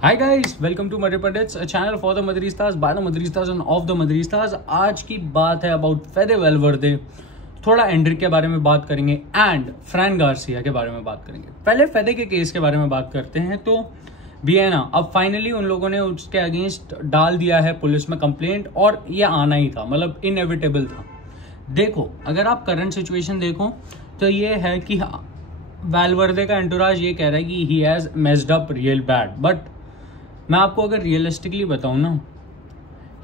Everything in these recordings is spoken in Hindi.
हाय गाइस, वेलकम टू मरिपडेट्स, अ चैनल फॉर द मदरिस्तास बाय द मदरिस्तास एंड ऑफ द मदरिस्तास। आज की बात है अबाउट फेदे वेलवर्दे, थोड़ा एंड्रिक के बारे में बात करेंगे एंड फ्रैन गार्सिया के बारे में बात करेंगे। पहले फेदे के केस के बारे में बात करते हैं। तो वियना अब फाइनली उन लोगों ने उसके अगेंस्ट डाल दिया है पुलिस में कंप्लेंट, और ये आना ही था, मतलब इनएविटेबल था। देखो, अगर आप करंट सिचुएशन देखो तो ये है कि वेलवर्दे का एंटोराज ये कह रहा है कि he has messed up real bad, but मैं आपको अगर रियलिस्टिकली बताऊं ना,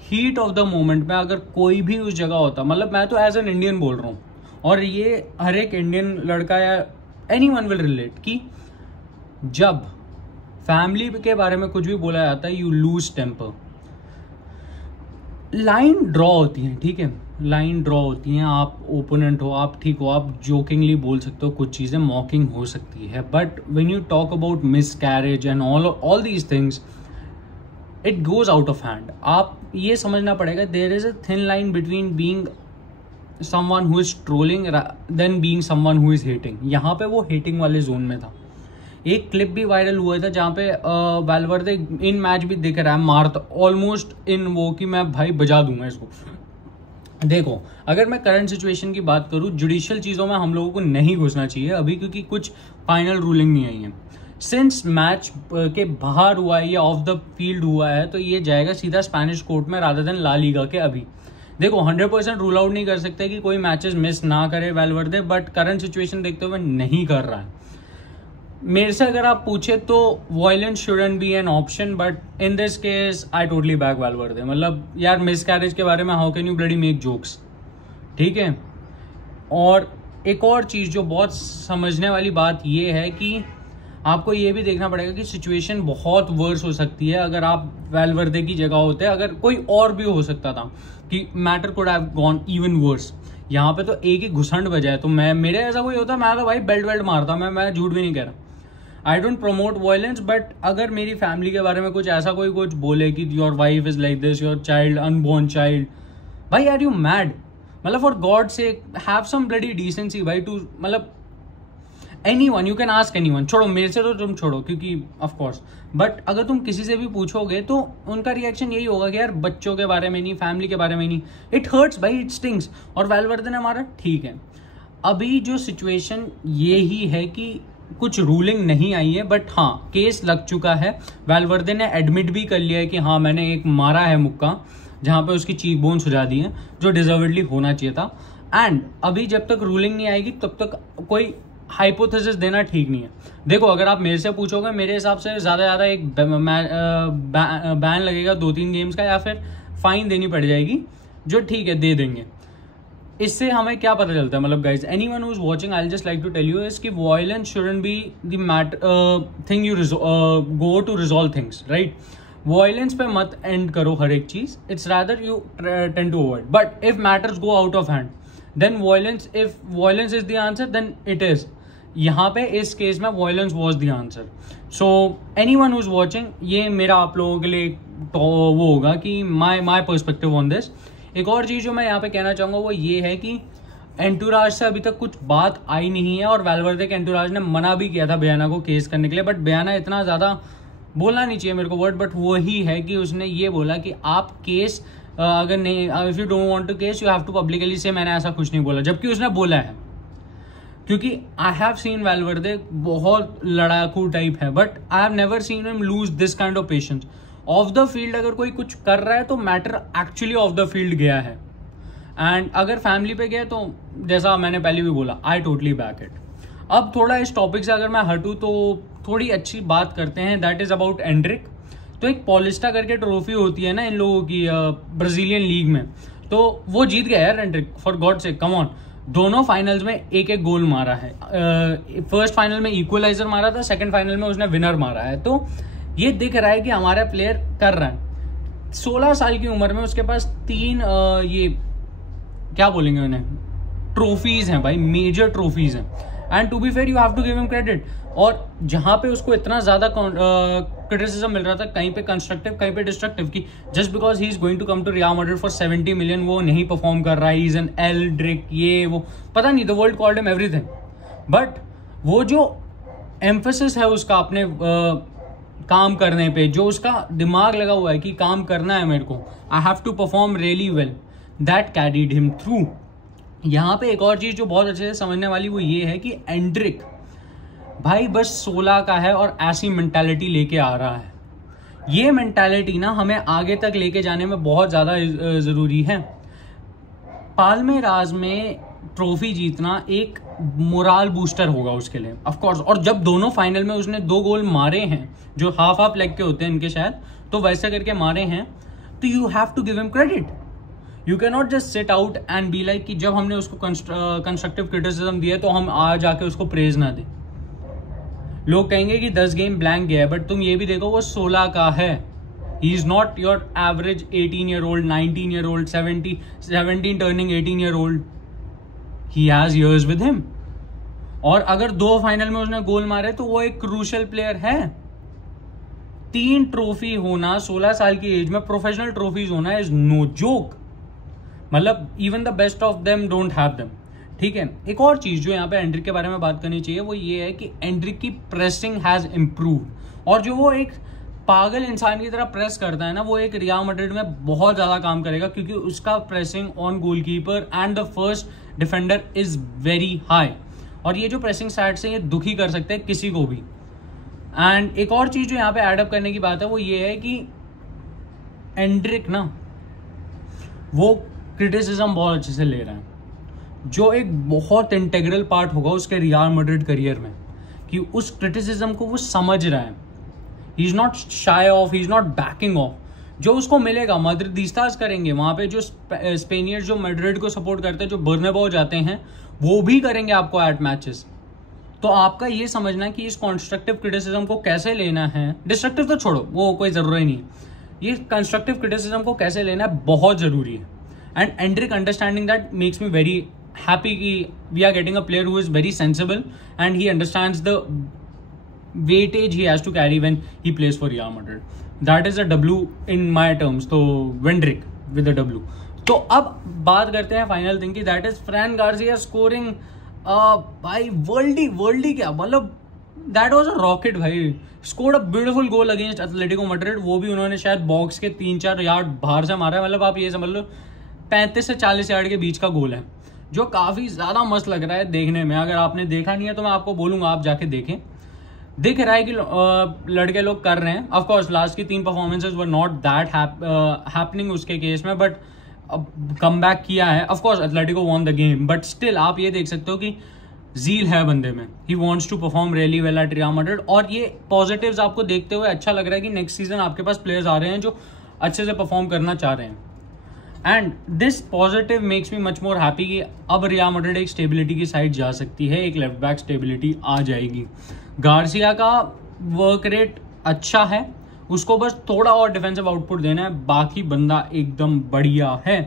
हीट ऑफ द मोमेंट में अगर कोई भी उस जगह होता, मतलब मैं तो एज एन इंडियन बोल रहा हूँ, और ये हर एक इंडियन लड़का या एनीवन विल रिलेट कि जब फैमिली के बारे में कुछ भी बोला जाता है, you lose temper. Line draw होती है, ठीक है, लाइन ड्रॉ होती हैं। आप ओपोनेंट हो, आप ठीक हो, आप जोकिंगली बोल सकते हो, कुछ चीज़ें मॉकिंग हो सकती है, but when you talk about miscarriage and all these things, it goes out of hand. आप ये समझना पड़ेगा, there is a thin line between being someone who is trolling then being someone who is hating. यहाँ पे वो हेटिंग वाले जोन में था। एक क्लिप भी वायरल हुआ था जहाँ पे वेलवर्दे इन मैच भी दिख रहा है मारता ऑलमोस्ट इन वो कि मैं भाई बजा दूंगा इसको। देखो, अगर मैं करंट सिचुएशन की बात करूँ, जुडिशियल चीज़ों में हम लोगों को नहीं घुसना चाहिए अभी, क्योंकि कुछ फाइनल रूलिंग नहीं आई है। सिंस मैच के बाहर हुआ है या ऑफ द फील्ड हुआ है, तो ये जाएगा सीधा स्पेनिश कोर्ट में रादर देन ला लीगा के। अभी देखो, 100% रूल आउट नहीं कर सकते कि कोई मैचेस मिस ना करे वेलवर्दे, बट करंट सिचुएशन देखते हुए नहीं कर रहा है। मेरे से अगर आप पूछे तो violence shouldn't B an option, but in this case I totally back वेलवर्दे। मतलब यार, मिस कैरेज के बारे में how can you bloody make jokes, ठीक है। और एक और चीज़ जो बहुत समझने वाली बात ये है कि आपको ये भी देखना पड़ेगा कि सिचुएशन बहुत वर्स हो सकती है। अगर आप वेलवर्दे की जगह होते, अगर कोई और भी हो सकता था कि matter could have gone even worse. यहाँ पे तो एक ही घुसंड बजा है, तो मेरे ऐसा कोई होता, मैं तो भाई बेल्ट वेल्ट मारता। मैं झूठ भी नहीं कह रहा। I don't promote violence, but अगर मेरी फैमिली के बारे में कुछ ऐसा कोई कुछ बोले कि your wife is like this, your child unborn child, भाई आर यू मैड? मतलब फॉर गॉड से हैव सम ब्लडी डिसेंसी भाई, टू मतलब anyone, you can ask anyone. छोड़ो, मेरे से तो तुम छोड़ो क्योंकि ऑफ कोर्स, बट अगर तुम किसी से भी पूछोगे तो उनका रिएक्शन यही होगा कि यार बच्चों के बारे में नहीं, फैमिली के बारे में नहीं। इट हर्ट्स भाई, इट स्टिंग्स। और वेलवर्दे ने हमारा ठीक है। अभी जो सिचुएशन ये ही है कि कुछ रूलिंग नहीं आई है, बट हाँ केस लग चुका है। वेलवर्दे ने एडमिट भी कर लिया है कि हाँ मैंने एक मारा है मुक्का, जहाँ पे उसकी चीक बोन सुझा दी है, जो डिजर्वेडली होना चाहिए था। एंड अभी जब तक रूलिंग नहीं आएगी तब तक कोई हाइपोथेसिस देना ठीक नहीं है। देखो, अगर आप मेरे से पूछोगे, मेरे हिसाब से ज़्यादा एक बैन लगेगा 2-3 गेम्स का, या फिर फाइन देनी पड़ जाएगी, जो ठीक है दे देंगे। इससे हमें क्या पता चलता है, मतलब guys, anyone who is watching, I just like to tell you is कि violence shouldn't be the thing you go to resolve things, right. Violence पे मत एंड करो हर एक चीज, it's rather you tend to avoid. But if matters go out of hand, then violence, if violence is the answer, then it is. यहाँ पे इस केस में violence was the answer. So anyone who is watching, ये मेरा आप लोगों के लिए तो वो होगा कि माई पर्सपेक्टिव ऑन दिस। एक और चीज़ जो मैं यहाँ पे कहना चाहूँगा वो ये है कि एंटोराज से अभी तक कुछ बात आई नहीं है, और वेलवर्दे के एंटोराज ने मना भी किया था वियना को केस करने के लिए, बट वियना इतना ज़्यादा बोलना नहीं चाहिए मेरे को वर्ड, बट वही है कि उसने ये बोला कि आप केस अगर नहीं, if you don't want to case you have to publicly say मैंने ऐसा कुछ नहीं बोला, जबकि उसने बोला है। क्योंकि आई हैव सीन वेलवर्दे बहुत लड़ाकू टाइप है, but I have never seen him lose this kind of patience. Of the field अगर कोई कुछ कर रहा है तो matter actually of the field गया है, एंड अगर फैमिली पे गया तो जैसा मैंने पहले भी बोला, आई टोटली बैक इट। अब थोड़ा इस टॉपिक से अगर मैं हटूँ तो थोड़ी अच्छी बात करते हैं, दैट इज अबाउट एंड्रिक। तो एक पॉलिस्टा करके ट्रॉफी होती है ना इन लोगों की ब्राजीलियन लीग में, तो वो जीत गया यार एंड्रिक, फॉर गॉड से कम ऑन। दोनों फाइनल्स में एक एक गोल मारा है। फर्स्ट फाइनल में इक्वलाइजर मारा था, सेकंड फाइनल में उसने विनर मारा है। तो ये दिख रहा है कि हमारा प्लेयर कर रहा है। 16 साल की उम्र में उसके पास 3 ये क्या बोलेंगे उन्हें, ट्रॉफीज हैं भाई, मेजर ट्रॉफीज हैं। And to be fair you have to give him credit. और जहां पे उसको इतना ज्यादा क्रिटिसिज्म मिल रहा था, कहीं पे कंस्ट्रक्टिव कहीं पे डिस्ट्रक्टिव, कि just because he is going to come to Real Madrid for 70 million वो नहीं परफॉर्म कर रहा है, ही इज एन एल्ड्रिक, ये वो पता नहीं, the world called him everything. But वो जो एम्फेसिस है उसका अपने काम करने पे, जो उसका दिमाग लगा हुआ है कि काम करना है मेरे को, I have to perform really well, that carried him through. यहाँ पे एक और चीज जो बहुत अच्छे से समझने वाली वो ये है कि एंड्रिक भाई बस 16 का है और ऐसी मेंटालिटी लेके आ रहा है। ये मेंटालिटी ना हमें आगे तक लेके जाने में बहुत ज़्यादा ज़रूरी है। पाल्मेरास में ट्रॉफी जीतना एक मोराल बूस्टर होगा उसके लिए ऑफ कोर्स। और जब दोनों फाइनल में उसने 2 गोल मारे हैं जो हाफ हाफ लेग के होते हैं इनके शायद, तो वैसे करके मारे हैं, तो you have to give him credit. You can not just sit out and be like कि जब हमने उसको कंस्ट्रक्टिव क्रिटिसिज्म दिया तो हम आ जाके उसको प्रेज ना दें। लोग कहेंगे कि 10 गेम ब्लैंक गया है, बट तुम ये भी देखो वो 16 का है। He is not your average 18 year old, 19 year old, 17 turning 18 year old. He has years with him. और अगर 2 फाइनल में उसने गोल मारे तो वो एक क्रूशियल प्लेयर है। 3 ट्रॉफी होना 16 साल की एज में, प्रोफेशनल ट्रॉफीज होना इज नो जोक। मतलब even the best of them don't have them. ठीक है, एक और चीज जो यहाँ पे एंड्रिक के बारे में बात करनी चाहिए वो ये है कि एंड्रिक की प्रेसिंग हैज इम्प्रूव्ड। और जो वो एक पागल इंसान की तरह प्रेस करता है ना, वो एक रियल मैड्रिड में बहुत ज्यादा काम करेगा, क्योंकि उसका pressing on goalkeeper and the first defender is very high. और ये जो प्रेसिंग साइड से ये दुखी कर सकते हैं किसी को भी। एंड एक और चीज जो यहाँ पे एडअप करने की बात है वो ये है कि एंड्रिक ना वो क्रिटिसिज्म बहुत अच्छे से ले रहा है, जो एक बहुत इंटेग्रल पार्ट होगा उसके रियल मैड्रिड करियर में, कि उस क्रिटिसिज्म को वो समझ रहा है। He is not shy of, he is not banking of. जो उसको मिलेगा मैड्रिडिस्तास करेंगे, वहां पे जो स्पेनियर्स जो मैड्रिड को सपोर्ट करते हैं, जो बर्नाबाउ जाते हैं, वो भी करेंगे आपको एट मैचेस। तो आपका ये समझना कि इस कॉन्स्ट्रक्टिव क्रिटिसिज्म को कैसे लेना है, डिस्ट्रक्टिव तो छोड़ो, वो कोई जरूरी नहीं, ये कंस्ट्रक्टिव क्रिटिसिज्म को कैसे लेना है बहुत जरूरी है। And Anrich understanding that makes me very happy कि we are getting a player who is very sensible and he understands the weightage he has to carry when he plays for Real Madrid. That is a W in my terms. तो वेंड्रिक with a W. तो अब बात करते हैं फाइनल थिंग की, दैट इज फ्रैन गार्सिया स्कोरिंग भाई वर्ल्डी क्या मतलब, दैट वाज अ रॉकेट भाई। Scored a beautiful goal against Atletico Madrid, वो भी उन्होंने शायद बॉक्स के 3-4 यार्ड बाहर से मारा है। मतलब आप ये समझ लो 35 से 40 यार्ड के बीच का गोल है, जो काफी ज्यादा मस्त लग रहा है देखने में। अगर आपने देखा नहीं है तो मैं आपको बोलूंगा आप जाके देखें। दिख रहा है कि लड़के लोग कर रहे हैं। ऑफ कोर्स लास्ट की 3 performances were not that happening उसके केस में, बट कम बैक किया है। Of course Atletico won the game, but still आप ये देख सकते हो कि जील है बंदे में। He wants to perform really well at Real Madrid. और ये पॉजिटिव्स आपको देखते हुए अच्छा लग रहा है कि नेक्स्ट सीजन आपके पास प्लेयर्स आ रहे हैं जो अच्छे से परफॉर्म करना चाह रहे हैं। And this positive makes me much more happy कि अब रियल मैड्रिड एक स्टेबिलिटी की साइड जा सकती है, एक लेफ्ट बैक स्टेबिलिटी आ जाएगी। गार्सिया का वर्क रेट अच्छा है, उसको बस थोड़ा और डिफेंसिव आउटपुट देना है, बाकी बंदा एकदम बढ़िया है,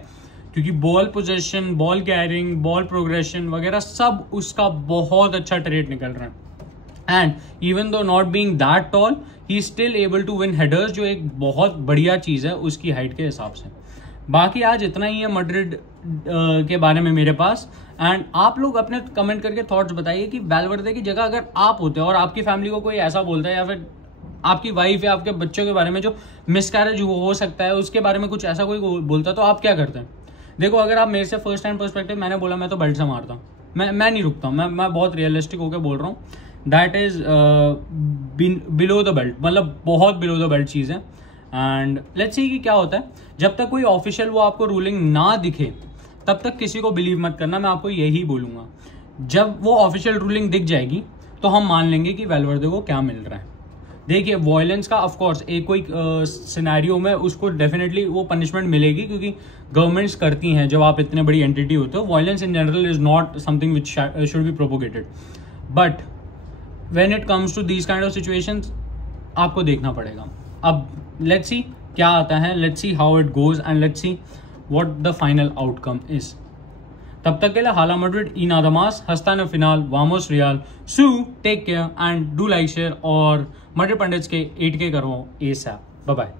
क्योंकि ball position, ball carrying, ball progression वगैरह सब उसका बहुत अच्छा ट्रेड निकल रहा है। And even though not being that tall, he is still able to win headers, जो एक बहुत बढ़िया चीज है उसकी हाइट के हिसाब से। बाकी आज इतना ही है मैड्रिड के बारे में मेरे पास। एंड आप लोग अपने कमेंट करके थॉट्स बताइए कि वैल्वर्दे की जगह अगर आप होते और आपकी फैमिली को कोई ऐसा बोलता है, या फिर आपकी वाइफ या आपके बच्चों के बारे में जो मिसकैरेज हो सकता है उसके बारे में कुछ ऐसा कोई बोलता, तो आप क्या करते हैं? देखो, अगर आप मेरे से फर्स्ट हैंड पर्सपेक्टिव, मैंने बोला मैं तो बेल्ट से मारता हूँ, मैं नहीं रुकता हूँ, मैं बहुत रियलिस्टिक होकर बोल रहा हूँ। That is below the belt, मतलब बहुत बिलो द बेल्ट चीज़ है। एंड लेट्स सी कि क्या होता है। जब तक कोई ऑफिशियल वो आपको रूलिंग ना दिखे तब तक किसी को बिलीव मत करना, मैं आपको यही बोलूंगा। जब वो ऑफिशियल रूलिंग दिख जाएगी तो हम मान लेंगे कि वैल्वर्दे को क्या मिल रहा है। देखिए, वॉयलेंस का ऑफ कोर्स एक कोई सिनेरियो में उसको डेफिनेटली वो पनिशमेंट मिलेगी, क्योंकि गवर्नमेंट्स करती हैं जब आप इतने बड़ी एंटिटी होते हो। Violence in general is not something which should be propogated, but when it comes to these kind of situations आपको देखना पड़ेगा। अब लेट्स सी क्या आता है, let's see how it goes and let's see what the final outcome is. तब तक के लिए hala Madrid y nada más, hasta en el final, vamos Real, so take care and do like, share और मैड्रिड पंडित्स के 8K करो ASAP। Bye bye.